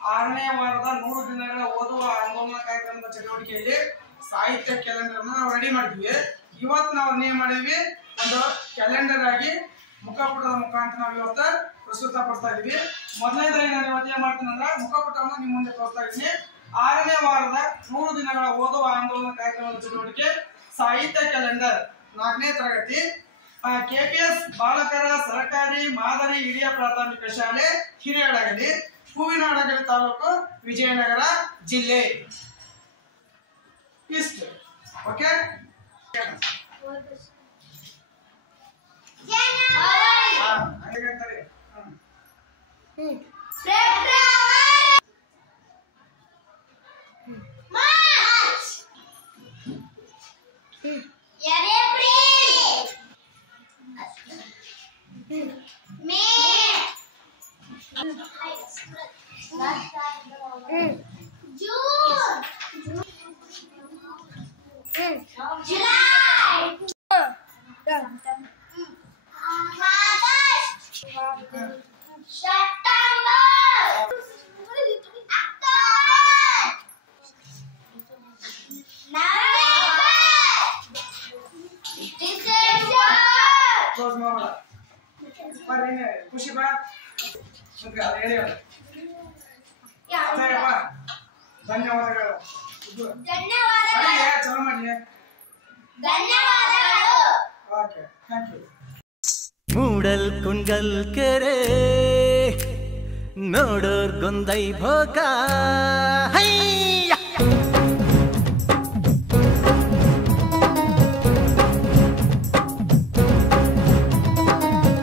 6ನೇ ವಾರದ 100 ದಿನಗಳ ಓದುವ ಆಂದೋಲನ ಕಾರ್ಯಕ್ರಮದ ಚಟುವಟಿಕೆಯಲ್ಲಿ ಸಾಹಿತ್ಯ ಕ್ಯಾಲೆಂಡರ್ ಅನ್ನು ನಾವು ರೆಡಿ ಮಾಡಿದ್ವಿ. ಇವತ್ತು ನಾವು ಏನ್ ಮಾಡಿದ್ವಿ, ಒಂದು ಕ್ಯಾಲೆಂಡರ್ ಆಗಿ ಮುಖಪುಟದ ಮುಖಾಂತರ ನಾವು ಇವತ್ತು ಪ್ರಸ್ತುತ ಪಡಿಸ್ತಾ ಇದೀವಿ. ಮೊದಲನೇದಾಗಿ ನಾನು ಇವತ್ತು ಏನ್ ಮಾಡ್ತೀನಿ ಅಂದ್ರೆ ಮುಖಪುಟವನ್ನು ನಿಮ್ಮ ಮುಂದೆ ತೋರಿಸ್ತಾ ಇದ್ದೀನಿ. 6ನೇ ವಾರದ 100 ದಿನಗಳ ಓದುವ ಆಂದೋಲನ ಕಾರ್ಯಕ್ರಮದ ಚಟುವಟಿಕೆ ಸಾಹಿತ್ಯ ಕ್ಯಾಲೆಂಡರ್ 4ನೇ ತರಗತಿ ಕೆಪಿಎಸ್ ಬಾಲಕರ ಸರ್ಕಾರಿ ಮಾದರಿ ಹಿರಿಯ ಪ್ರಾಥಮಿಕ ಶಾಲೆ ಹಿರಿಯಡಗಲಿ, ಹೂವಿನಹಡಗಲಿ ತಾಲೂಕು, ವಿಜಯನಗರ ಜಿಲ್ಲೆ. ಇಷ್ಟು ಓಕೆ. ಖುಷಿ ಬಾ ಧನ್ಯವಾದಗಳು. ಚಲೋ ಮಾಡಿ. Okay, thank you. ಮೂಡಲ್ ಕುಂಡಲ್ ಕೆರೆ ನೋಡೋರ್ ಗೊಂದೈ ಭೋಗ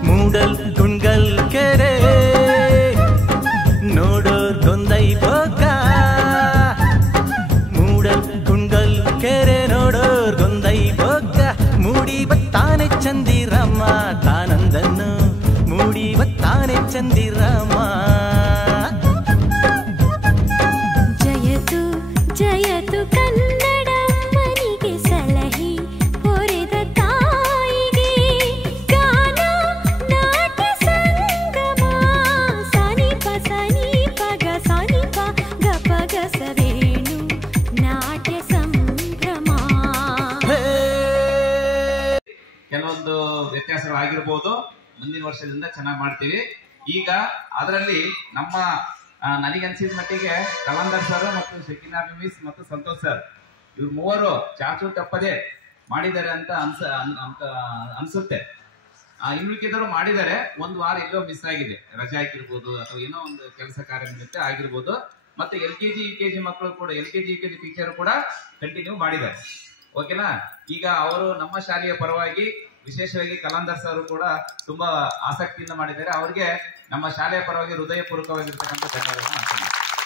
ಮೂಡಲ್ ಕುಂಡಲ್ ಕೆರೆ ನೋಡೋರ್ ಗೊಂದೈ ಭೋಗ ಮೂಡಲ್ ಕುಂಡಲ್ ಕೆರೆ ನೋಡೋರ್ ಗೊಂದೈ ಭೋಗ ಮೂಡಿ ಬತ್ತಾನೆ ಚಂದಿರಮ್ಮ ತಾನಂದನ್ನು ಮೂಡಿ ಬತ್ತಾನೆ ಚಂದಿರಮ್ಮ ಜಯತು ಜಯತು ಕನ್ನಡಮ್ಮನಿಗೆ ಸಲಹಿ ಹೊರೆದ ತಾಯಿಗೆ ಗಾನ ನಾಟ್ಯ ಸಂಗಮ ಸನಿಪ ಗ ಸನಿಪ ಗಪ ಗಸವೇಣು ನಾಟ್ಯ ಸಂಭ್ರಮ. ಕೆಲವೊಂದು ವ್ಯತ್ಯಾಸಗಳು ಆಗಿರ್ಬೋದು. ಮುಂದಿನ ವರ್ಷದಿಂದ ಚೆನ್ನಾಗಿ ಮಾಡ್ತೀವಿ. ಈಗ ಅದರಲ್ಲಿ ನಮ್ಮ ನನಗನ್ಸಿದ ಮಟ್ಟಿಗೆ ಕಲಂದರ್ ಸರ್ ಮತ್ತು ಶಕೀನಾ ಮಿಸ್ ಮತ್ತು ಸಂತೋಷ್ ಸರ್ ಇವ್ರು ಮೂವರು ಚಾಚು ತಪ್ಪದೆ ಮಾಡಿದ್ದಾರೆ ಅಂತ ಅನ್ಸುತ್ತೆ. ಇನ್ನು ಮಾಡಿದ್ದಾರೆ. ಒಂದು ವಾರ ಎಲ್ಲೋ ಮಿಸ್ ಆಗಿದೆ, ರಜೆ ಹಾಕಿರ್ಬೋದು ಅಥವಾ ಏನೋ ಒಂದು ಕೆಲಸ ಕಾರ್ಯ ನಿಮಿತ್ತ ಆಗಿರ್ಬೋದು. ಮತ್ತೆ LKG UKG ಮಕ್ಕಳು ಕೂಡ LKG UKG ಟೀಚರ್ ಕೂಡ ಕಂಟಿನ್ಯೂ ಮಾಡಿದ್ದಾರೆ. ಓಕೆನಾ. ಈಗ ಅವರು ನಮ್ಮ ಶಾಲೆಯ ಪರವಾಗಿ ವಿಶೇಷವಾಗಿ ಕಲಂದರ್ ಸರ್ ಕೂಡ ತುಂಬಾ ಆಸಕ್ತಿಯಿಂದ ಮಾಡಿದ್ದಾರೆ. ಅವ್ರಿಗೆ ನಮ್ಮ ಶಾಲೆಯ ಪರವಾಗಿ ಹೃದಯಪೂರ್ವಕವಾಗಿರ್ತಕ್ಕಂಥ ಧನ್ಯವಾದಗಳನ್ನು.